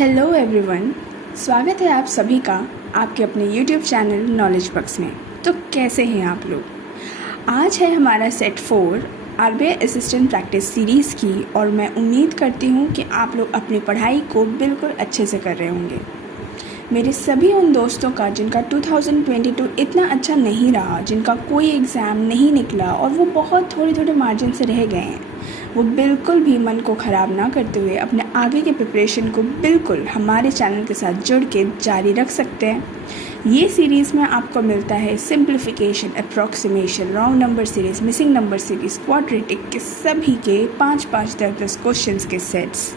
Hello everyone, स्वागत है आप सभी का आपके अपने यूट्यूब चैनल नॉलेज बक्स में। तो कैसे हैं आप लोग? आज है हमारा set 4 RBI assistant practice series की और मैं उम्मीद करती हूँ कि आप लोग अपनी पढ़ाई को बिल्कुल अच्छे से कर रहे होंगे। मेरे सभी उन दोस्तों का जिनका 2022 इतना अच्छा नहीं रहा, जिनका कोई एग्ज़ाम नहीं निकला और वो बहुत थोड़े मार्जिन से रह गए हैं, वो बिल्कुल भी मन को ख़राब ना करते हुए अपने आगे के प्रिपरेशन को बिल्कुल हमारे चैनल के साथ जुड़ के जारी रख सकते हैं। ये सीरीज़ में आपको मिलता है simplification, approximation, wrong number series, missing number series, quadratic के सभी के 5-5, 10-10 क्वेश्चंस के सेट्स।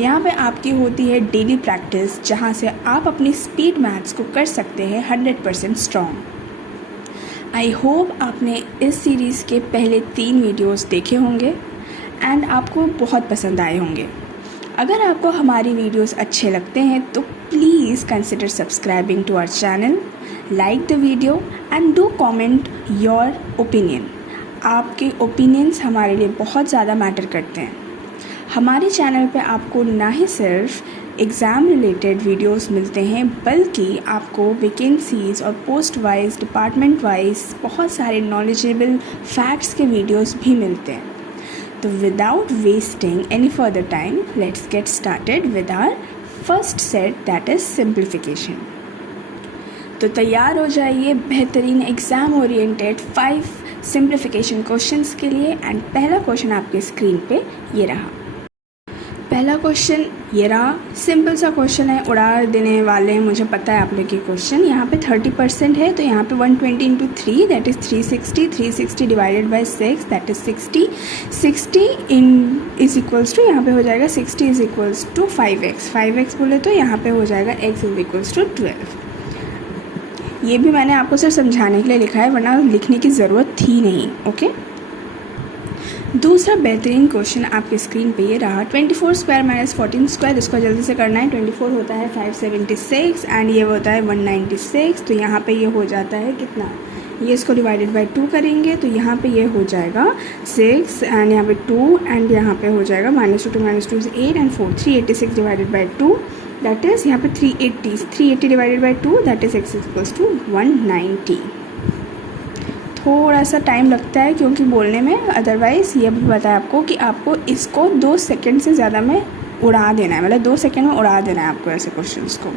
यहाँ पे आपकी होती है डेली प्रैक्टिस, जहाँ से आप अपनी स्पीड मैथ्स को कर सकते हैं 100% स्ट्रॉन्ग। आई होप आपने इस सीरीज़ के पहले 3 वीडियोज़ देखे होंगे एंड आपको बहुत पसंद आए होंगे। अगर आपको हमारी वीडियोस अच्छे लगते हैं तो please consider subscribing to our channel, like the video and do comment your opinion. आपके ओपिनियंस हमारे लिए बहुत ज़्यादा मैटर करते हैं। हमारे चैनल पे आपको ना ही सिर्फ एग्ज़ाम रिलेटेड वीडियोस मिलते हैं, बल्कि आपको वैकेंसीज़ और पोस्ट वाइज, डिपार्टमेंट वाइज बहुत सारे नॉलेजेबल फैक्ट्स के वीडियोस भी मिलते हैं। तो without wasting any further time, let's get started with our first set, that is simplification. तो तैयार हो जाइए बेहतरीन एग्ज़ाम ओरिएंटेड 5 सिंप्लीफिकेशन क्वेश्चंस के लिए। एंड पहला क्वेश्चन आपके स्क्रीन पे ये रहा। पहला क्वेश्चन ये रहा, सिंपल सा क्वेश्चन है, उड़ा देने वाले हैं, मुझे पता है आप लोग की क्वेश्चन। यहाँ पे 30% है तो यहाँ पे 120 into 3 that is 360, 360 divided by 6 that is 60, 60 is equals to, यहाँ पे हो जाएगा 60 is equals to 5x, 5x बोले तो यहाँ पे हो जाएगा x इज इक्वल्स टू 12। ये भी मैंने आपको सिर्फ समझाने के लिए लिखा है, वरना लिखने की ज़रूरत थी नहीं। ओके, दूसरा बेहतरीन क्वेश्चन आपके स्क्रीन पे ये रहा, 24 स्क्वायर माइनस 14 स्क्वायर, इसको जल्दी से करना है। 24 होता है 576 एंड ये होता है 196, तो यहाँ पे ये हो जाता है कितना, ये इसको डिवाइडेड बाई 2 करेंगे तो यहाँ पे ये हो जाएगा 6 एंड यहाँ पे 2 एंड यहाँ पे हो जाएगा -2 to -2 is 8 and 4, 386 divided by 2 that is यहाँ पे 380 divided by 2 that is x equals to 190। थोड़ा सा टाइम लगता है क्योंकि बोलने में, अदरवाइज़ ये भी पता है आपको कि आपको इसको 2 सेकंड से ज़्यादा में उड़ा देना है, मतलब 2 सेकंड में उड़ा देना है आपको ऐसे क्वेश्चंस को।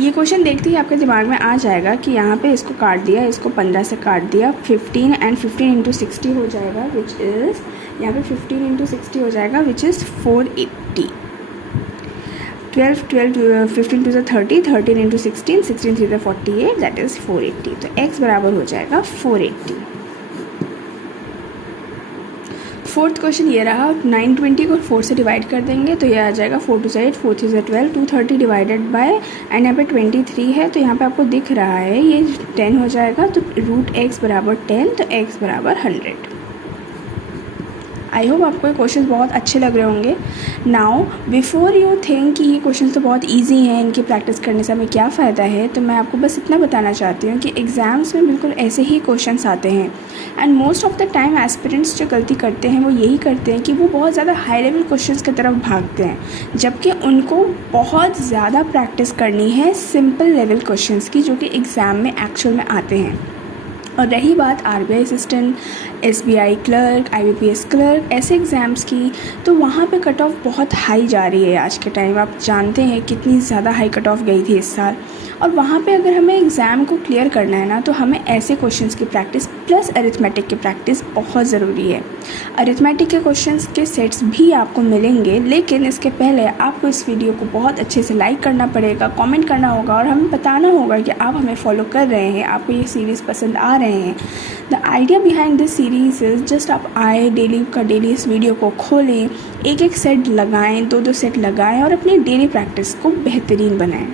ये क्वेश्चन देखते ही आपके दिमाग में आ जाएगा कि यहाँ पे इसको काट दिया, इसको 15 से काट दिया, 15 एंड 15 इंटू 60 हो जाएगा विच इज़, यहाँ पे 15 इंटू 60 हो जाएगा which is 480। 15 to 30, 13 into 16, 16 3 48 that is 480। तो x बराबर हो जाएगा 480। फोर्थ क्वेश्चन ये रहा, 920 को 4 से डिवाइड कर देंगे तो ये आ जाएगा 4 2 8, 4 3 12, 230 डिवाइडेड बाय एंड यहाँ पे 23 है तो यहाँ पे आपको दिख रहा है ये 10 हो जाएगा, तो रूट x बराबर 10, तो x बराबर 100। आई होप आपको ये क्वेश्चन बहुत अच्छे लग रहे होंगे। नाउ बिफोर यू थिंक कि ये क्वेश्चन तो बहुत इजी हैं, इनकी प्रैक्टिस करने से हमें क्या फ़ायदा है, तो मैं आपको बस इतना बताना चाहती हूँ कि एग्ज़ाम्स में बिल्कुल ऐसे ही क्वेश्चंस आते हैं and most of the time aspirants जो गलती करते हैं वो यही करते हैं कि वो बहुत ज़्यादा हाई लेवल क्वेश्चंस की तरफ भागते हैं, जबकि उनको बहुत ज़्यादा प्रैक्टिस करनी है सिंपल लेवल क्वेश्चंस की, जो कि एग्ज़ाम में एक्चुअल में आते हैं। और रही बात RBI assistant, SBI clerk, IBPS clerk ऐसे एग्ज़ाम्स की, तो वहाँ पे कट ऑफ बहुत हाई जा रही है आज के टाइम। आप जानते हैं कितनी ज़्यादा हाई कट ऑफ गई थी इस साल, और वहाँ पे अगर हमें एग्ज़ाम को क्लियर करना है ना, तो हमें ऐसे क्वेश्चंस की प्रैक्टिस प्लस अरिथमेटिक की प्रैक्टिस बहुत ज़रूरी है। अरिथमेटिक के क्वेश्चंस के सेट्स भी आपको मिलेंगे, लेकिन इसके पहले आपको इस वीडियो को बहुत अच्छे से लाइक करना पड़ेगा, कमेंट करना होगा और हमें बताना होगा कि आप हमें फॉलो कर रहे हैं, आपको ये सीरीज़ पसंद आ रहे हैं। The idea behind this series is just आप आए डेली इस वीडियो को खोलें, एक सेट लगाएँ, 2 सेट लगाएँ और अपनी डेली प्रैक्टिस को बेहतरीन बनाएँ।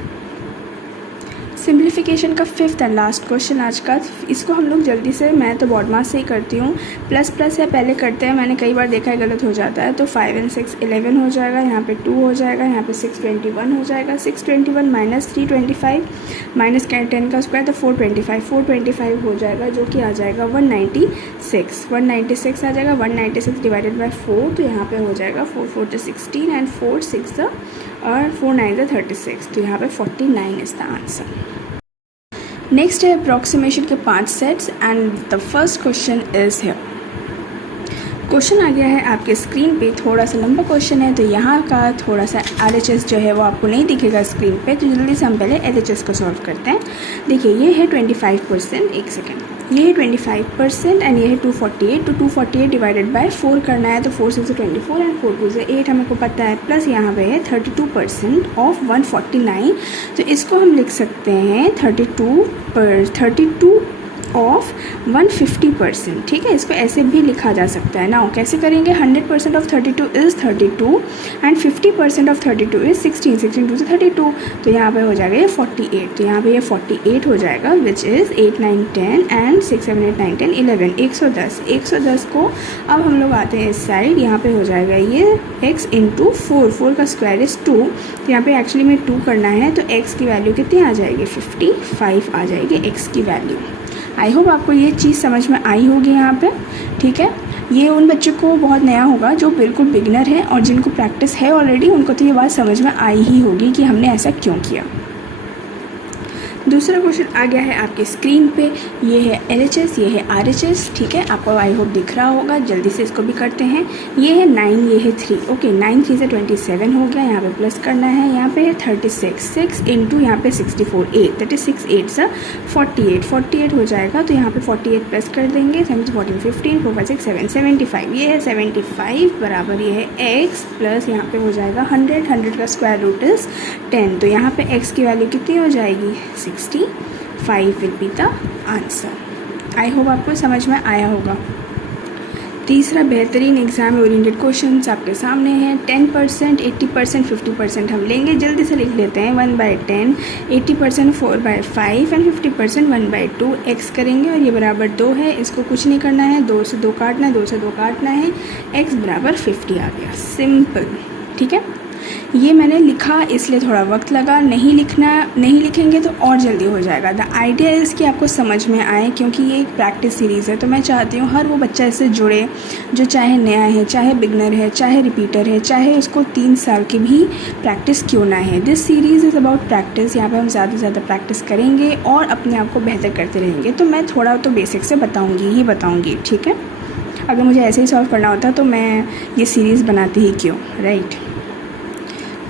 सिंप्लीफिकेशन का 5th एंड लास्ट क्वेश्चन आज का, इसको हम लोग जल्दी से, मैं तो बॉड मास से ही करती हूँ, प्लस है पहले करते हैं, मैंने कई बार देखा है गलत हो जाता है। तो 5 एंड 6 11 हो जाएगा, यहाँ पे 2 हो जाएगा, यहाँ पे 6 21 हो जाएगा, 621 माइनस 325 माइनस 10 का स्क्वायर तो 425 हो जाएगा, जो कि आ जाएगा 196 आ जाएगा। 196 डिवाइडेड बाई 4 तो यहाँ पे हो जाएगा 4 4 16 एंड 4 6 और 4 9 ज़ा 36, तो यहाँ पे 49 इज़ द आंसर। नेक्स्ट है अप्रॉक्सीमेशन के 5 sets and the first question is here. Question आ गया है आपके स्क्रीन पे, थोड़ा सा लंबा क्वेश्चन है, तो यहाँ का थोड़ा सा LHS जो है वो आपको नहीं दिखेगा स्क्रीन पे, तो जल्दी से हम पहले LHS को सॉल्व करते हैं। देखिए ये है 25%, एक सेकेंड, ये है 25% एंड ये है 248, तो 248 डिवाइडेड बाय 4 करना है, तो 4 6 24 एंड 4 2 8 हमें को पता है, प्लस यहाँ पे है 32% ऑफ 149, तो इसको हम लिख सकते हैं 32 ऑफ 150%, ठीक है, इसको ऐसे भी लिखा जा सकता है। नाउ कैसे करेंगे, 100% of 32 is 32 and 50% of 32 is 16, 16 2 से 32, तो यहाँ पे हो जाएगा ये 48, तो यहाँ पे ये 48 हो जाएगा, विच इज़ 8 9 10 एंड 6 7 8 9 10 11, 110 को अब हम लोग आते हैं इस साइड, यहाँ पे हो जाएगा ये x इंटू 4 का स्क्वायर इज़ 2, तो यहाँ पे एक्चुअली में 2 करना है, तो x की वैल्यू कितनी आ जाएगी, 55 आ जाएगी x की वैल्यू। आई होप आपको ये चीज़ समझ में आई होगी यहाँ पे, ठीक है। ये उन बच्चों को बहुत नया होगा जो बिल्कुल बिगिनर है, और जिनको प्रैक्टिस है ऑलरेडी उनको तो ये बात समझ में आई ही होगी कि हमने ऐसा क्यों किया। दूसरा क्वेश्चन आ गया है आपके स्क्रीन पे, ये है LHS, ये है RHS, ठीक है, आपको आई होप दिख रहा होगा। जल्दी से इसको भी करते हैं। ये है 9, ये है 3, ओके, 9 3 से 27 हो गया, यहाँ पे प्लस करना है, यहाँ पे है 36, 6 इंटू यहाँ पे 64 8, दैट इज 6 8 सा 48 हो जाएगा, तो यहाँ पे 48 प्लस कर देंगे, 7 14 15 4 5 6 7 75, ये है 75 बराबर ये है x प्लस यहाँ पे हो जाएगा 100 का स्क्वायर रूट इज़ 10, तो यहाँ पे x की वैल्यू कितनी हो जाएगी, 65 will be the answer. I hope आपको समझ में आया होगा। तीसरा बेहतरीन एग्जाम ओरिएंटेड क्वेश्चंस आपके सामने हैं। 10%, 80%, 50% हम लेंगे, जल्दी से लिख लेते हैं। 1/10, 80% 4/5 एंड 50% 1/2 x करेंगे, और ये बराबर 2 है, इसको कुछ नहीं करना है, 2 से 2 काटना है, 2 से 2 काटना है, x बराबर 50 आ गया, सिंपल, ठीक है। ये मैंने लिखा इसलिए थोड़ा वक्त लगा, नहीं लिखेंगे तो और जल्दी हो जाएगा। द आइडिया इज़ कि आपको समझ में आए, क्योंकि ये एक प्रैक्टिस सीरीज़ है, तो मैं चाहती हूँ हर वो बच्चा इससे जुड़े जो चाहे नया है, चाहे बिगनर है, चाहे रिपीटर है, चाहे उसको 3 साल की भी प्रैक्टिस क्यों ना है। This series is about practice, यहाँ पर हम ज़्यादा से ज़्यादा प्रैक्टिस करेंगे और अपने आप को बेहतर करते रहेंगे। तो मैं थोड़ा तो बेसिक से बताऊँगी, ठीक है। अगर मुझे ऐसे ही सॉल्व करना होता तो मैं ये सीरीज़ बनाती ही क्यों, राइट।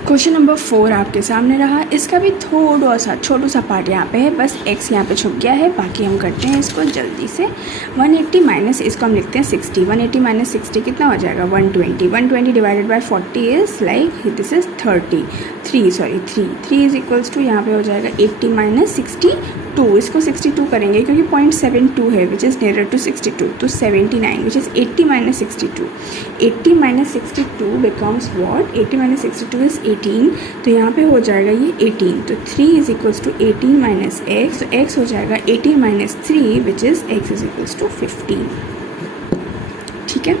क्वेश्चन नंबर 4 आपके सामने रहा, इसका भी थोड़ा सा छोटा सा पार्ट यहाँ पे है, बस x यहाँ पे छुप गया है, बाकी हम करते हैं इसको जल्दी से। 180 माइनस इसको हम लिखते हैं 60, 180 माइनस 60 कितना हो जाएगा, 120 divided by 40 is like this is 3 is equals to यहाँ पे हो जाएगा 80 माइनस 62, इसको 62 करेंगे क्योंकि 0.72 है, विच इज़ नियरर टू 62, तो 79 which is 80 minus 62, 80 minus 62 becomes what, 80 minus 62 is 18, तो यहाँ पे हो जाएगा ये 18, तो 3 is equals to 18 minus x, तो एक्स हो जाएगा 18 minus 3 which is x is equals to 15, ठीक है।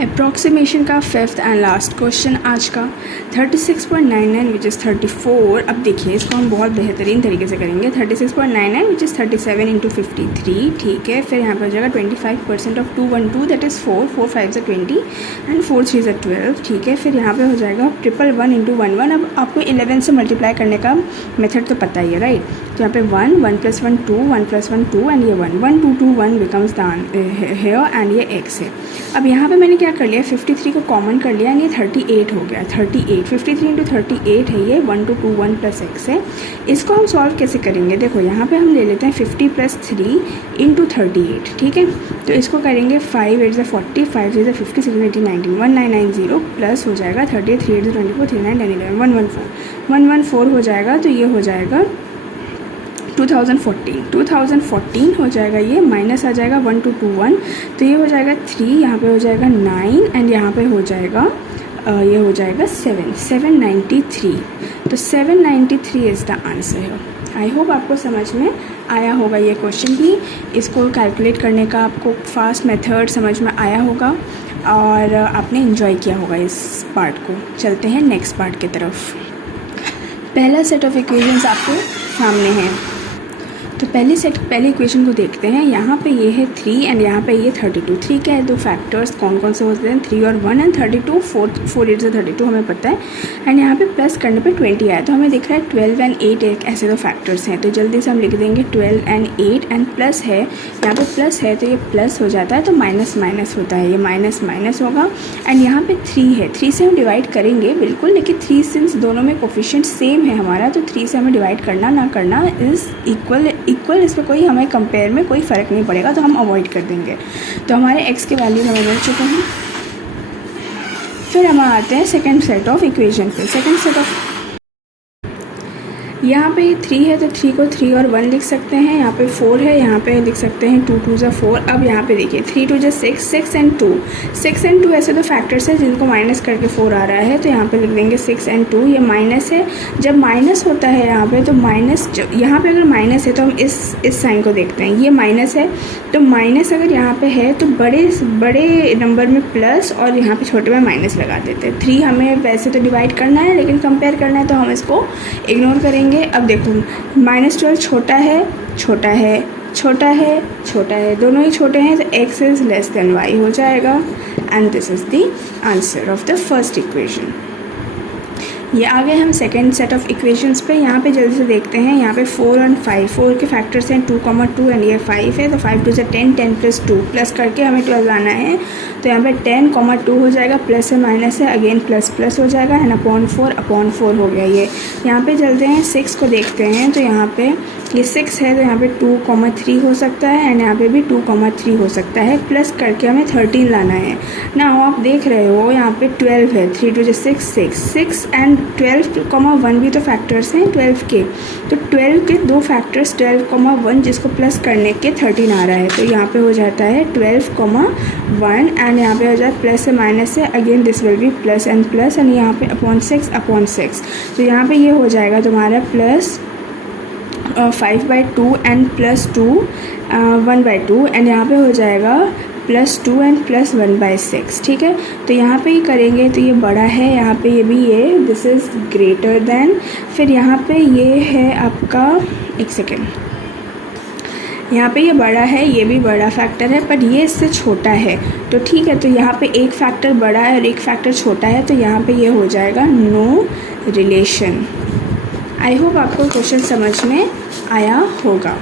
अप्रॉक्सीमेशन का 5th एंड लास्ट क्वेश्चन आज का 36.99 विच इज़ 34। अब देखिए इसको हम बहुत बेहतरीन तरीके से करेंगे। 36.99 विच इज़ 37 इंटू 53, ठीक है। फिर यहाँ पर हो जाएगा 25% ऑफ 212 दैट इज़ 4 5 ज़ा 20 एंड 4 3 ज़ा 12, ठीक है। फिर यहाँ पे हो जाएगा 111 इंटू 11। अब आपको 11 से मल्टीप्लाई करने का मेथड तो पता ही है, राइट। तो यहाँ पे 1 1 + 1 2 1 + 1 2 एंड ये 1 1 2 2 1 बिकम्स द हेयर एंड ये x है। अब यहाँ पे मैंने क्या कर लिया, 53 को कॉमन कर लिया एंड ये 38 हो गया। 38 53 इंटू 38 है, ये 1 2 2 1 प्लस x है। इसको हम सॉल्व कैसे करेंगे, देखो यहाँ पे हम ले लेते हैं 50 + 3 इंटू 38, ठीक है। तो इसको करेंगे 5 8 ज़ा 40 5 3 ज़ा 50 6 18 19 1990 प्लस हो जाएगा 38 3 8 ज़ा 24 3 9 10 11 114 हो जाएगा। तो ये हो जाएगा 2014 हो जाएगा, ये माइनस आ जाएगा 1 2 2 1, तो ये हो जाएगा 3, यहाँ पे हो जाएगा 9 एंड यहाँ पे हो जाएगा ये हो जाएगा 793, तो 793 इज़ द आंसर है। आई होप आपको समझ में आया होगा ये क्वेश्चन भी, इसको कैलकुलेट करने का आपको फास्ट मेथड समझ में आया होगा और आपने इन्जॉय किया होगा इस पार्ट को। चलते हैं नेक्स्ट पार्ट की तरफ। पहला सेट ऑफ इक्वेशंस आपके सामने है। तो पहले इक्वेशन को देखते हैं। यहाँ पे ये है 3 एंड यहाँ पे ये 32। 3 क्या है, दो फैक्टर्स कौन कौन से होते हैं, 3 और 1 एंड 32, 4 8 से 32 हमें पता है। एंड यहाँ पे प्लस करने पे 20 आया, तो हमें दिख रहा है 12 एंड 8 एक ऐसे दो फैक्टर्स हैं। तो जल्दी से हम लिख देंगे 12 एंड 8 एंड प्लस है, यहाँ पे प्लस है तो ये प्लस हो जाता है, तो माइनस माइनस होता है, ये माइनस माइनस होगा। एंड यहाँ पे 3 है, 3 से हम डिवाइड करेंगे बिल्कुल, लेकिन 3 सिंस दोनों में कोफिशिएंट सेम है हमारा, तो 3 से हमें डिवाइड करना ना करना इज़ इक्वल। इसमें कोई हमें कंपेयर में कोई फ़र्क नहीं पड़ेगा, तो हम अवॉइड कर देंगे। तो हमारे x के वैल्यू हमें मिल चुके हैं। फिर हम आते हैं सेकंड सेट ऑफ इक्वेशन पे। सेकंड सेट ऑफ, यहाँ पे 3 है तो 3 को 3 और 1 लिख सकते हैं। यहाँ पे 4 है, यहाँ पे लिख सकते हैं 2 2 ज़ा 4। अब यहाँ पे देखिए 3 2 ज़ा 6, 6 एंड 2, 6 एंड 2 ऐसे तो फैक्टर्स है जिनको माइनस करके 4 आ रहा है, तो यहाँ पे लिख देंगे 6 एंड 2। ये माइनस है, जब माइनस होता है यहाँ पे तो माइनस, यहाँ पे अगर माइनस है तो हम इस साइन को देखते हैं, ये माइनस है, तो माइनस अगर यहाँ पे है तो बड़े नंबर में प्लस और यहाँ पे छोटे में माइनस लगा देते हैं। 3 हमें वैसे तो डिवाइड करना है, लेकिन कंपेयर करना है तो हम इसको इग्नोर करेंगे। अब देखो -12 छोटा है, छोटा है, छोटा है, छोटा है, दोनों ही छोटे हैं, तो x is less than y हो जाएगा। And this is the answer of the first equation. ये आ गए हम सेकेंड सेट ऑफ इक्वेशंस पे। यहाँ पे जल्दी से देखते हैं। यहाँ पे 4 और 5, 4 के फैक्टर्स हैं 2, 2 एंड ये 5 है, तो 5 2 से 10, 10 प्लस 2 प्लस करके हमें 12 लाना है। तो यहाँ पे 10, 2 हो जाएगा, प्लस है माइनस है, अगेन प्लस प्लस हो जाएगा, एंड अपॉन 4 हो गया ये। यहाँ पे चलते हैं 6 को देखते हैं, तो यहाँ पे ये 6 है, तो यहाँ पे 2, 3 हो सकता है, एंड यहाँ पे भी 2, 3 हो सकता है, प्लस करके हमें 13 लाना है ना। आप देख रहे हो यहाँ पे 12 है, 3 2 6, 6 एंड 12, 1 भी तो फैक्टर्स हैं 12 के, तो 12 के दो फैक्टर्स 12, 1 जिसको प्लस करने के 13 आ रहा है, तो यहाँ पे हो जाता है 12, 1 एंड यहाँ पे हो जाता है प्लस से माइनस से, again this will be plus and यहाँ पे अपॉन 6, तो यहाँ पे ये हो जाएगा तुम्हारा प्लस 5/2 एंड प्लस 2 1/2 एंड यहाँ पे हो जाएगा +2 एंड प्लस 1/6। ठीक है, तो यहाँ पे ये करेंगे तो ये बड़ा है, यहाँ पे ये भी ये दिस इज़ ग्रेटर देन, फिर यहाँ पे ये है आपका, एक सेकेंड, यहाँ पे ये बड़ा है, ये भी बड़ा फैक्टर है, पर ये इससे छोटा है, तो ठीक है, तो यहाँ पे एक फैक्टर बड़ा है और एक फैक्टर छोटा है, तो यहाँ पे ये हो जाएगा नो रिलेशन। आई होप आपको क्वेश्चन समझ में आया होगा।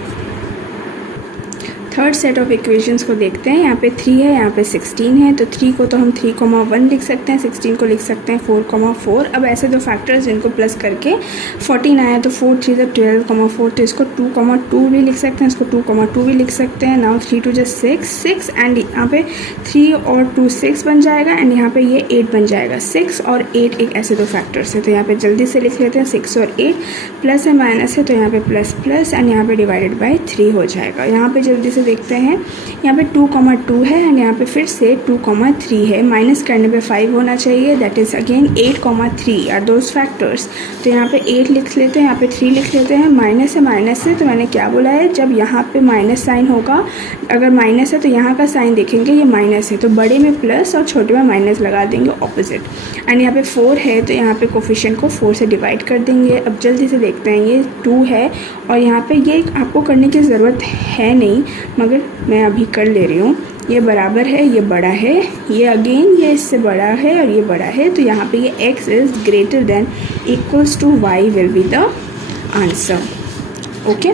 थर्ड सेट ऑफ इक्वेशंस को देखते हैं। यहाँ पे 3 है, यहाँ पे 16 है, तो 3 को तो हम 3, 1 लिख सकते हैं, 16 को लिख सकते हैं 4, 4। अब ऐसे दो फैक्टर्स जिनको प्लस करके 14 आया, तो 4 3 12, 4, तो इसको 2, 2 भी लिख सकते हैं, इसको 2, 2 भी लिख सकते हैं। नाउ 3 2 6 एंड यहाँ पे 3 और 2 6 बन जाएगा, एंड यहाँ पे ये 8 बन जाएगा। 6 और 8 एक ऐसे दो फैक्टर्स है, तो यहाँ पे जल्दी से लिख लेते हैं 6 और 8, प्लस है माइनस है, तो यहाँ पे प्लस प्लस एंड यहाँ पे डिवाइडेड बाई 3 हो जाएगा। यहाँ पे जल्दी से देखते हैं, यहाँ पे 2, 2 है एंड यहाँ पे फिर से 2, 3 है, माइनस करने पे 5 होना चाहिए, that is again 8, 3 are those factors. तो यहाँ पे 8 लिख लेते हैं, यहाँ पे 3 लिख लेते हैं, माइनस है, तो मैंने क्या बोला है, जब यहाँ पे माइनस साइन होगा, अगर माइनस है तो यहाँ का साइन देखेंगे ये माइनस है, तो बड़े में प्लस और छोटे में माइनस लगा देंगे ऑपोजिट। एंड यहाँ पे 4 है, तो यहाँ पे कोफिशिएंट को 4 से डिवाइड कर देंगे। अब जल्दी से देखते हैं, ये 2 है और यहाँ पे ये आपको करने की ज़रूरत है नहीं, मगर मैं अभी कर ले रही हूँ। ये बराबर है, ये बड़ा है, ये अगेन ये इससे बड़ा है और ये बड़ा है, तो यहाँ पे ये x is greater than equals to y will be the answer. Okay,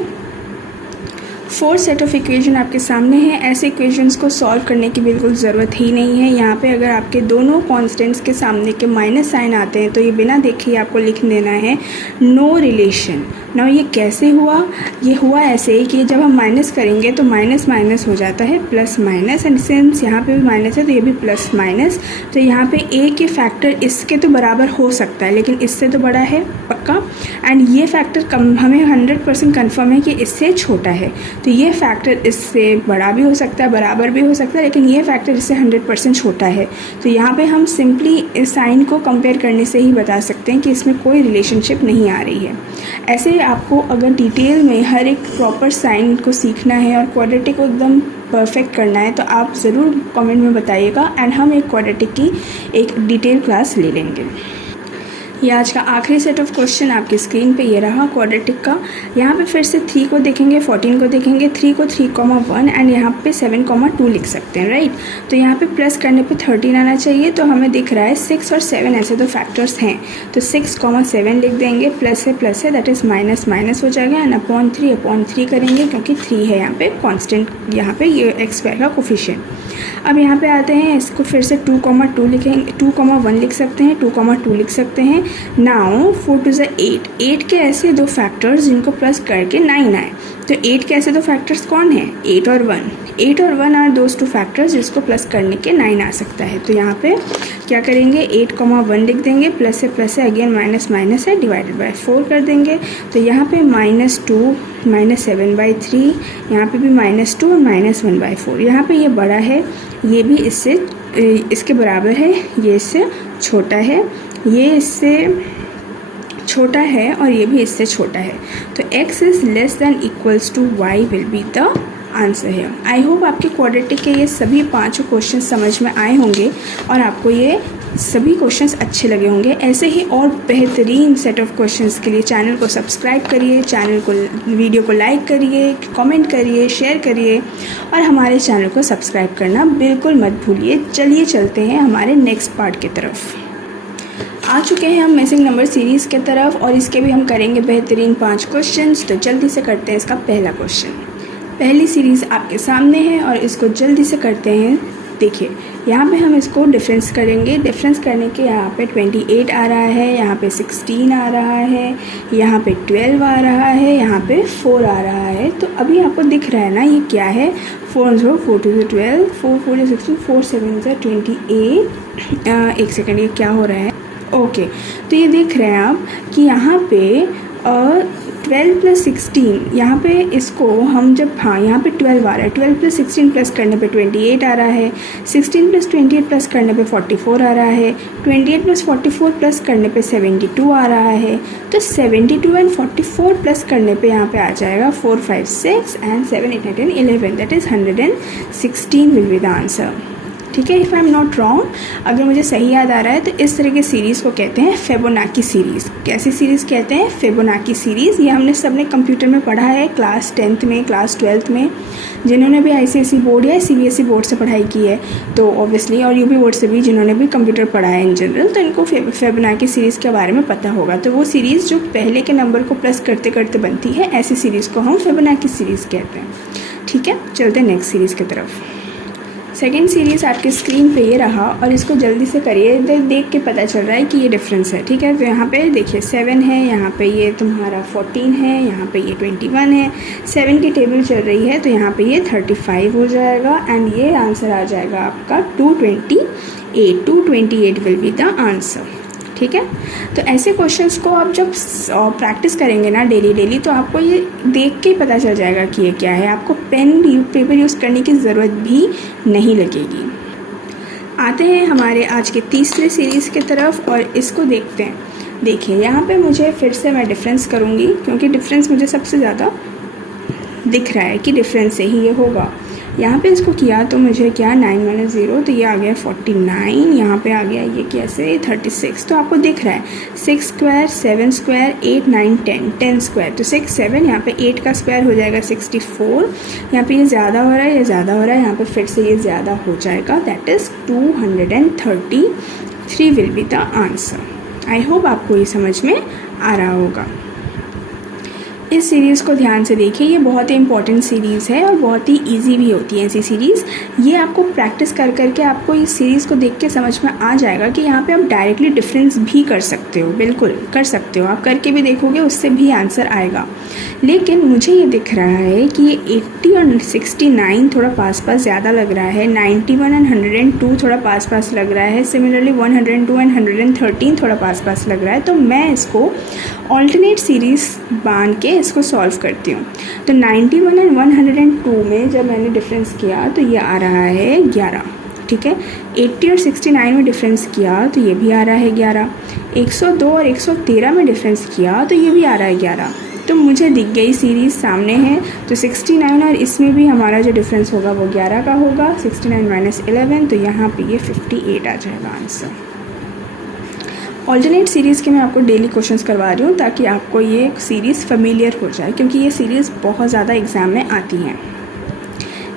fourth set of equation आपके सामने है। ऐसे इक्वेशंस को सॉल्व करने की बिल्कुल ज़रूरत ही नहीं है। यहाँ पे अगर आपके दोनों कॉन्स्टेंट्स के सामने के माइनस साइन आते हैं तो ये बिना देखे ही आपको लिख देना है नो रिलेशन। ना ये कैसे हुआ? ये हुआ ऐसे ही कि जब हम माइनस करेंगे तो माइनस माइनस हो जाता है प्लस माइनस, एंड सिंस यहाँ पे भी माइनस है तो ये भी प्लस माइनस, तो यहाँ पे ए के फैक्टर इसके तो बराबर हो सकता है लेकिन इससे तो बड़ा है पक्का, एंड ये फैक्टर कम हमें 100% कन्फर्म है कि इससे छोटा है, तो ये फैक्टर इससे बड़ा भी हो सकता है, बराबर भी हो सकता है, लेकिन ये फैक्टर इससे 100% छोटा है। तो यहाँ पे हम सिंपली इस साइन को कंपेयर करने से ही बता सकते हैं कि इसमें कोई रिलेशनशिप नहीं आ रही है। ऐसे आपको अगर डिटेल में हर एक प्रॉपर साइन को सीखना है और क्वाड्रेटिक को एकदम परफेक्ट करना है तो आप ज़रूर कमेंट में बताइएगा, एंड हम एक क्वाड्रेटिक की एक डिटेल क्लास ले लेंगे। ये आज का आखिरी सेट ऑफ क्वेश्चन आपकी स्क्रीन पे ये रहा क्वाड्रेटिक का। यहाँ पे फिर से 3 को देखेंगे, 14 को देखेंगे, 3 को 3,1 एंड यहाँ पे 7,2 लिख सकते हैं, राइट। तो यहाँ पे प्लस करने पे 13 आना चाहिए। तो हमें दिख रहा है 6 और 7 ऐसे दो फैक्टर्स हैं, तो 6,7 लिख देंगे, प्लस है दैट इज़ माइनस हो जाएगा एंड अपॉन 3 करेंगे क्योंकि 3 है यहाँ पे कॉन्स्टेंट, यहाँ पे ये एक्स स्क्वायर का कोफिशिएंट। अब यहाँ पे आते हैं, इसको फिर से 2,2 लिखेंगे, 2,1 लिख सकते हैं, 2,2 लिख सकते हैं। नाउ 4 to 8, 8 के ऐसे दो फैक्टर्स जिनको प्लस करके 9 आए। तो 8 के ऐसे दो फैक्टर्स कौन है? 8 और 1 आर दोज टू फैक्टर्स जिसको प्लस करने के 9 आ सकता है। तो यहाँ पे क्या करेंगे, 8,1 लिख देंगे, प्लस है अगेन माइनस है, डिवाइडेड बाय 4 कर देंगे। तो यहाँ पे -2 -7/3, यहाँ पे भी -2 और -1/4। यहाँ पे ये बड़ा है, ये भी इसके बराबर है, ये इससे छोटा है, ये इससे छोटा है और ये भी इससे छोटा है। तो x is less than equals to y will be the answer है। आई होप आपके क्वाड्रेटिक के ये सभी 5 क्वेश्चन समझ में आए होंगे और आपको ये सभी क्वेश्चंस अच्छे लगे होंगे। ऐसे ही और बेहतरीन सेट ऑफ क्वेश्चंस के लिए चैनल को सब्सक्राइब करिए, वीडियो को लाइक करिए, कमेंट करिए, शेयर करिए और हमारे चैनल को सब्सक्राइब करना बिल्कुल मत भूलिए। चलिए चलते हैं हमारे नेक्स्ट पार्ट की तरफ। आ चुके हैं हम मिसिंग नंबर सीरीज़ के तरफ और इसके भी हम करेंगे बेहतरीन 5 क्वेश्चंस। तो जल्दी से करते हैं इसका पहला क्वेश्चन। पहली सीरीज़ आपके सामने है और इसको जल्दी से करते हैं। देखिए यहाँ पे हम इसको डिफरेंस करेंगे। डिफरेंस करने के यहाँ पे 28 आ रहा है, यहाँ पे 16 आ रहा है, यहाँ पे 12 आ रहा है, यहाँ पे 4 आ रहा है। तो अभी आपको दिख रहा है ना ये क्या है, 4 2 12, 4 4 16, 4 7 28। एक सेकेंड, ये क्या हो रहा है? ओके तो ये देख रहे हैं आप कि यहाँ पे 12 + 16, यहाँ पे इसको हम जब यहाँ पे 12 आ रहा है, 12 + 16 प्लस करने पे 28 आ रहा है, 16 + 28 प्लस करने पे 44 आ रहा है, 28 + 44 प्लस करने पे 72 आ रहा है। तो 72 एंड 44 प्लस करने पे यहाँ पे आ जाएगा 4 5 6 and 7 8 9 10 11, that is 116 will be the answer. ठीक है, if I am not wrong, अगर मुझे सही याद आ रहा है तो इस तरह की सीरीज़ को कहते हैं फिबोनाची सीरीज़। कैसी सीरीज़ कहते हैं? Fibonacci series. ये हमने सबने कंप्यूटर में पढ़ा है क्लास 10th में, क्लास 12th में। जिन्होंने भी ICSE बोर्ड या CBSE बोर्ड से पढ़ाई की है तो ऑब्वियसली, और UP बोर्ड से भी जिन्होंने भी कंप्यूटर पढ़ा है इन जनरल, तो इनको फिबोनाची सीरीज़ के बारे में पता होगा। तो वो सीरीज़ जो पहले के नंबर को प्लस करते करते बनती है, ऐसी सीरीज़ को हम फिबोनाची सीरीज़ कहते हैं। ठीक है, चलते हैं नेक्स्ट सीरीज़ की तरफ। सेकेंड सीरीज़ आपके स्क्रीन पे ये रहा और इसको जल्दी से करिए, देख के पता चल रहा है कि ये डिफरेंस है। ठीक है, तो यहाँ पे देखिए 7 है, यहाँ पे ये तुम्हारा 14 है, यहाँ पे ये 21 है। 7 की टेबल चल रही है तो यहाँ पे ये 35 हो जाएगा एंड ये आंसर आ जाएगा आपका 228 विल बी द आंसर। ठीक है, तो ऐसे क्वेश्चंस को आप जब प्रैक्टिस करेंगे ना डेली तो आपको ये देख के ही पता चल जाएगा कि ये क्या है। आपको पेपर यूज़ करने की ज़रूरत भी नहीं लगेगी। आते हैं हमारे आज के तीसरे सीरीज़ की तरफ और इसको देखते हैं। देखिए यहाँ पे मुझे फिर से मैं डिफरेंस करूँगी क्योंकि डिफरेंस मुझे सबसे ज़्यादा दिख रहा है कि डिफरेंस से ही ये होगा। यहाँ पे इसको किया तो मुझे क्या 9 - 0, तो ये आ गया 49। यहाँ पे आ गया ये कैसे 36। तो आपको दिख रहा है 6 स्क्वायर 7 स्क्वायर 8 9 10 स्क्वायर। तो 6 7, यहाँ पे 8 का स्क्वायर हो जाएगा 64। यहाँ पे ये ज़्यादा हो रहा है, ये ज़्यादा हो रहा है, यहाँ पे फिर से ये ज़्यादा हो जाएगा, that is 233 will be the answer. I hope आपको ये समझ में आ रहा होगा। इस सीरीज़ को ध्यान से देखिए, ये बहुत ही इंपॉर्टेंट सीरीज़ है और बहुत ही इजी भी होती है ऐसी सीरीज़। ये आपको प्रैक्टिस कर करके आपको इस सीरीज़ को देख के समझ में आ जाएगा कि यहाँ पे आप डायरेक्टली डिफरेंस भी कर सकते हो। बिल्कुल कर सकते हो, आप करके भी देखोगे उससे भी आंसर आएगा। लेकिन मुझे ये दिख रहा है कि ये 80 और 69 थोड़ा पास ज़्यादा लग रहा है, 91 एंड 102 थोड़ा पास लग रहा है, सिमिलरली 102 एंड 113 थोड़ा पास लग रहा है। तो मैं इसको ऑल्टरनेट सीरीज़ बांध के इसको सॉल्व करती हूँ। तो 91 एंड 102 में जब मैंने डिफरेंस किया तो ये आ रहा है 11। ठीक है, 80 और 69 में डिफरेंस किया तो ये भी आ रहा है 11। 102 और 113 में डिफरेंस किया तो ये भी आ रहा है 11। तो मुझे दिख गई सीरीज़ सामने है। तो 69 और इसमें भी हमारा जो डिफरेंस होगा वो 11 का होगा, 69 - 11, तो यहाँ पे ये 58 आ जाएगा आंसर। ऑल्टरनेट सीरीज़ के मैं आपको डेली क्वेश्चंस करवा रही हूँ ताकि आपको ये सीरीज़ फेमिलियर हो जाए, क्योंकि ये सीरीज़ बहुत ज़्यादा एग्ज़ाम में आती हैं।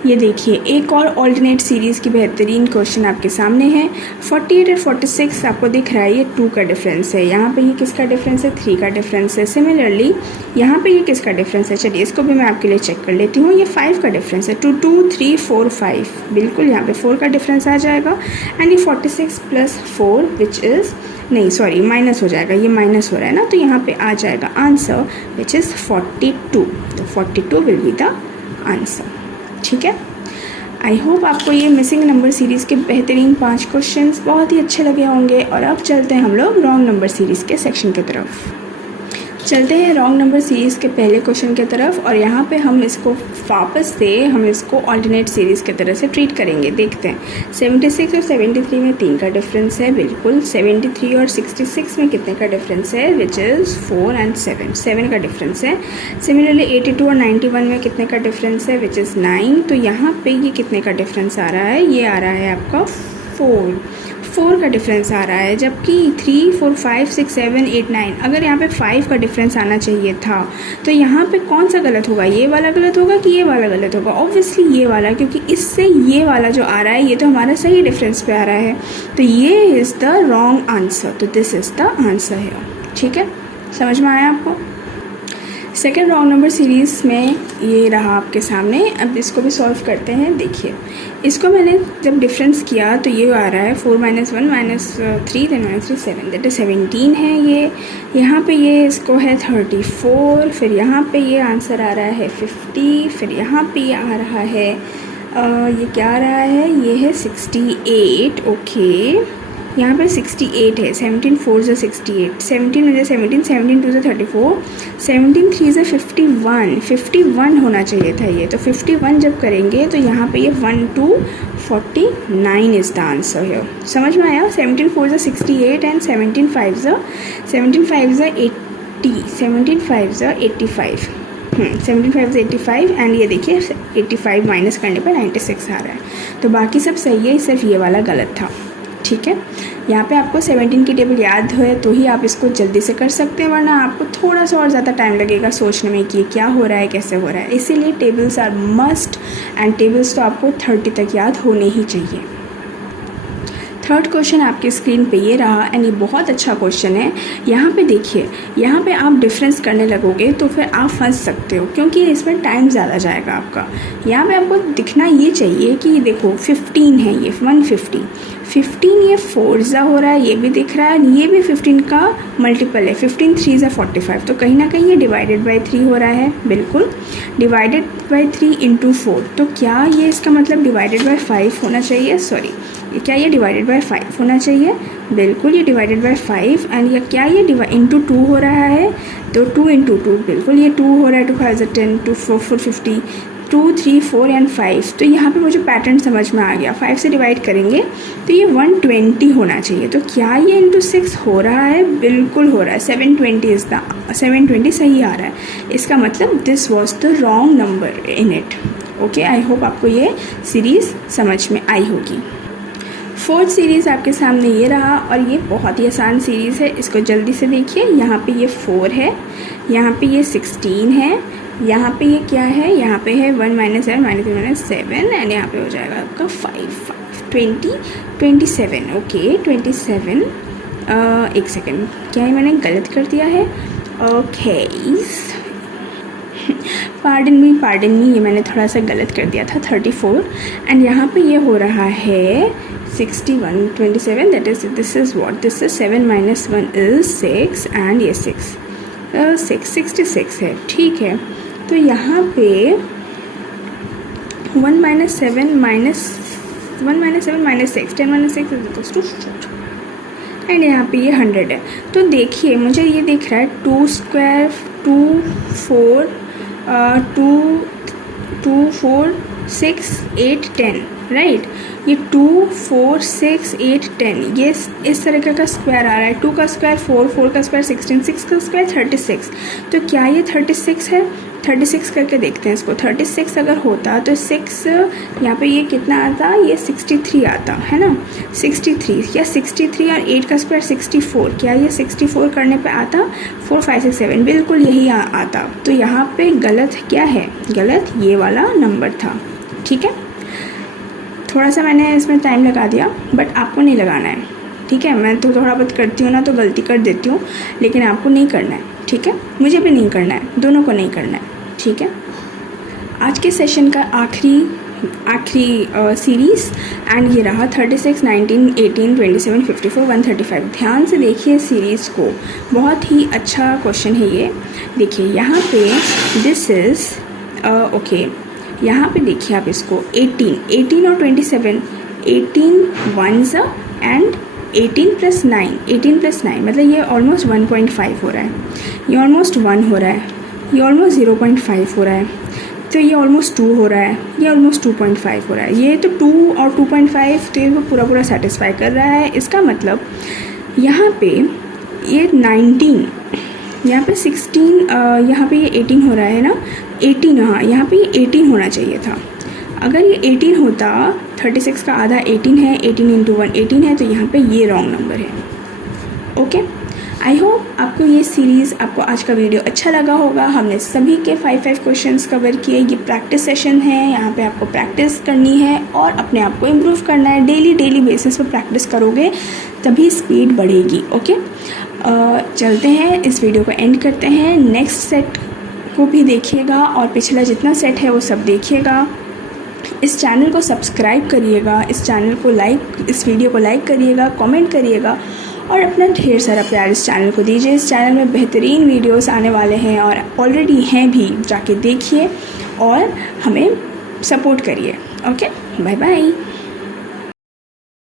ये देखिए एक और ऑल्टरनेट सीरीज़ की बेहतरीन क्वेश्चन आपके सामने है। 48 और 46 आपको दिख रहा है, ये 2 का डिफरेंस है। यहाँ पे ये किसका डिफरेंस है? 3 का डिफरेंस है। सिमिलरली यहाँ पे ये किसका डिफरेंस है? चलिए इसको भी मैं आपके लिए चेक कर लेती हूँ। ये 5 का डिफरेंस है। 2 2 3 4 5, बिल्कुल यहाँ पे 4 का डिफरेंस आ जाएगा। एंड ये 46 प्लस 4 विच इज़ नहीं सॉरी माइनस हो जाएगा, ये माइनस हो रहा है ना, तो यहाँ पे आ जाएगा आंसर विच इज़ 42। तो 42 विल बी द आंसर। ठीक है, आई होप आपको ये मिसिंग नंबर सीरीज़ के बेहतरीन 5 क्वेश्चंस बहुत ही अच्छे लगे होंगे। और अब चलते हैं हम लोग रॉन्ग नंबर सीरीज़ के सेक्शन की तरफ। चलते हैं रॉन्ग नंबर सीरीज़ के पहले क्वेश्चन की तरफ, और यहाँ पे हम इसको वापस से हम इसको ऑल्टरनेट सीरीज़ की तरह से ट्रीट करेंगे। देखते हैं 76 और 73 में 3 का डिफरेंस है, बिल्कुल। 73 और 66 में कितने का डिफरेंस है? विच इज़ 4 एंड 7, 7 का डिफरेंस है। सिमिलरली 82 और 91 में कितने का डिफरेंस है? Which is 9। तो यहाँ पे ये कितने का डिफरेंस आ रहा है? ये आ रहा है आपका 4 का डिफरेंस आ रहा है, जबकि 3 4 5 6 7 8 9 अगर यहाँ पे 5 का डिफरेंस आना चाहिए था, तो यहाँ पे कौन सा गलत होगा? ये वाला गलत होगा कि ये वाला गलत होगा? ऑब्वियसली ये वाला, क्योंकि इससे ये वाला जो आ रहा है ये तो हमारा सही डिफरेंस पे आ रहा है। तो ये इज़ द रॉन्ग आंसर, तो दिस इज़ द आंसर है। ठीक है, समझ में आया आपको? सेकेंड रॉन्ग नंबर सीरीज़ में ये रहा आपके सामने। अब इसको भी सॉल्व करते हैं। देखिए इसको मैंने जब डिफरेंस किया तो ये आ रहा है 4 - 1 - 3 then -3 7, दैट इज़ 17 है। ये यहाँ पे ये इसको है 34, फिर यहाँ पे ये आंसर आ रहा है 50, फिर यहाँ पे ये आ रहा है ये क्या आ रहा है? ये है 68। ओके, यहाँ पर 68 है। 17 4 से 68, 17 में 17, 17 2 से 34, 17 3 से 51 होना चाहिए था ये। तो 51 जब करेंगे तो यहाँ पे ये 1 2 49 इज़ द आंसर है। समझ में आया? 17 4 से 68 एंड 17 5 से 80, 17 5 से 85, 17 5 से 85 एंड ये देखिए 85 माइनस करने पर 96 आ रहा है। तो बाकी सब सही है, सिर्फ ये वाला गलत था। ठीक है, यहाँ पे आपको 17 की टेबल याद है तो ही आप इसको जल्दी से कर सकते हैं, वरना आपको थोड़ा सा और ज़्यादा टाइम लगेगा सोचने में कि क्या हो रहा है, कैसे हो रहा है। इसीलिए tables are must, and tables तो आपको 30 तक याद होने ही चाहिए। थर्ड क्वेश्चन आपकी स्क्रीन पे ये रहा, एंड ये बहुत अच्छा क्वेश्चन है। यहाँ पे देखिए, यहाँ पे आप डिफरेंस करने लगोगे तो फिर आप फंस सकते हो, क्योंकि इसमें टाइम ज़्यादा जाएगा आपका। यहाँ पे आपको दिखना ये चाहिए कि देखो 15 है, ये 150, 15 ये 4 ज़ा हो रहा है, ये भी दिख रहा है, ये भी 15 का मल्टीपल है। 15 3 ज़ा 45, तो कहीं ना कहीं ये डिवाइडेड बाई 3 हो रहा है। बिल्कुल, डिवाइडेड बाई 3 इंटू 4, तो क्या ये इसका मतलब डिवाइडेड बाई 5 होना चाहिए? सॉरी, क्या ये डिवाइडेड बाई 5 होना चाहिए? बिल्कुल, ये डिवाइडेड बाई 5 एंड ये क्या ये इंटू 2 हो रहा है? तो 2 इंटू 2, बिल्कुल ये 2 हो रहा है। 2 5 10, 2 4 4 50, 2 3 4 एंड 5। तो यहाँ पे मुझे पैटर्न समझ में आ गया। 5 से डिवाइड करेंगे तो ये 120 होना चाहिए। तो क्या ये इंटू 6 हो रहा है? बिल्कुल हो रहा है। 720 सही आ रहा है। इसका मतलब this was the wrong number in it. Okay, I hope आपको ये सीरीज़ समझ में आई होगी। फोर्थ सीरीज़ आपके सामने ये रहा, और ये बहुत ही आसान सीरीज़ है। इसको जल्दी से देखिए। यहाँ पे ये 4 है, यहाँ पे ये 16 है, यहाँ पे ये क्या है? यहाँ पे है 1 - 7 - 7 एंड यहाँ पे हो जाएगा आपका 5 27। ओके 27। एक सेकेंड, क्या है मैंने गलत कर दिया है? ओके, पार्डन मी, ये मैंने थोड़ा सा गलत कर दिया था। 34 एंड यहाँ पे ये हो रहा है 61 27, that is this is what? This is 7 - 1 is 6 and ये 66 है। ठीक है, तो यहाँ पे 1 - 7 - 6, 10 - 6 इज टू 4 एंड यहाँ पे ये 100 है। तो देखिए मुझे ये दिख रहा है 2 स्क्वायर 2 4 2 4 6 8 10, राइट? ये 2 4 6 8 10 ये इस तरह का स्क्वायर आ रहा है। 2 का स्क्वायर 4, 4 का स्क्वायर 16, 6 का स्क्वायर 36। तो क्या ये 36 है? 36 करके देखते हैं इसको। 36 अगर होता तो 6 यहाँ पे ये कितना आता, ये 63 आता है ना, 63 या 63 और 8 का स्क्वायर 64, क्या ये 64 करने पे आता, 4 5 6 7, बिल्कुल यही आता। तो यहाँ पे गलत क्या है, गलत ये वाला नंबर था। ठीक है, थोड़ा सा मैंने इसमें टाइम लगा दिया, बट आपको नहीं लगाना है। ठीक है, मैं तो थोड़ा बहुत करती हूँ ना तो गलती कर देती हूँ, लेकिन आपको नहीं करना है। ठीक है, मुझे भी नहीं करना है, दोनों को नहीं करना है। ठीक है, आज के सेशन का आखिरी सीरीज़ एंड ये रहा 36, 19, 18, 27, 54, 135। ध्यान से देखिए सीरीज़ को, बहुत ही अच्छा क्वेश्चन है ये। देखिए यहाँ पे दिस इज़ ओके, यहाँ पे देखिए आप इसको 18 और 27, 18 1s एंड 18 + 9, 18 + 9 मतलब ये ऑलमोस्ट 1.5 हो रहा है, ये ऑलमोस्ट 1 हो रहा है, ये ऑलमोस्ट 0.5 हो रहा है, तो ये ऑलमोस्ट 2 हो रहा है, ये ऑलमोस्ट 2.5 हो रहा है। ये तो 2 और 2.5 तो ये पूरा सेटिस्फाई कर रहा है। इसका मतलब यहाँ पे ये 19, यहाँ पे 16, यहाँ पे ये 18 हो रहा है ना, 18, हाँ यहाँ पे ये 18 होना चाहिए था। अगर ये 18 होता, 36 का आधा 18 है, 18 × 1 18 है, तो यहाँ पे ये रॉन्ग नंबर है। ओके, आई होप आपको ये सीरीज़, आपको आज का वीडियो अच्छा लगा होगा। हमने सभी के 5 क्वेश्चंस कवर किए। ये प्रैक्टिस सेशन है, यहाँ पे आपको प्रैक्टिस करनी है और अपने आप को इम्प्रूव करना है। डेली बेसिस पर प्रैक्टिस करोगे तभी स्पीड बढ़ेगी। ओके, चलते हैं, इस वीडियो को एंड करते हैं। नेक्स्ट सेट को भी देखिएगा और पिछला जितना सेट है वो सब देखिएगा। इस चैनल को सब्सक्राइब करिएगा, इस वीडियो को लाइक करिएगा, कमेंट करिएगा और अपना ढेर सारा प्यार इस चैनल को दीजिए। इस चैनल में बेहतरीन वीडियोस आने वाले हैं और ऑलरेडी हैं भी, जाके देखिए और हमें सपोर्ट करिए। Okay, bye bye.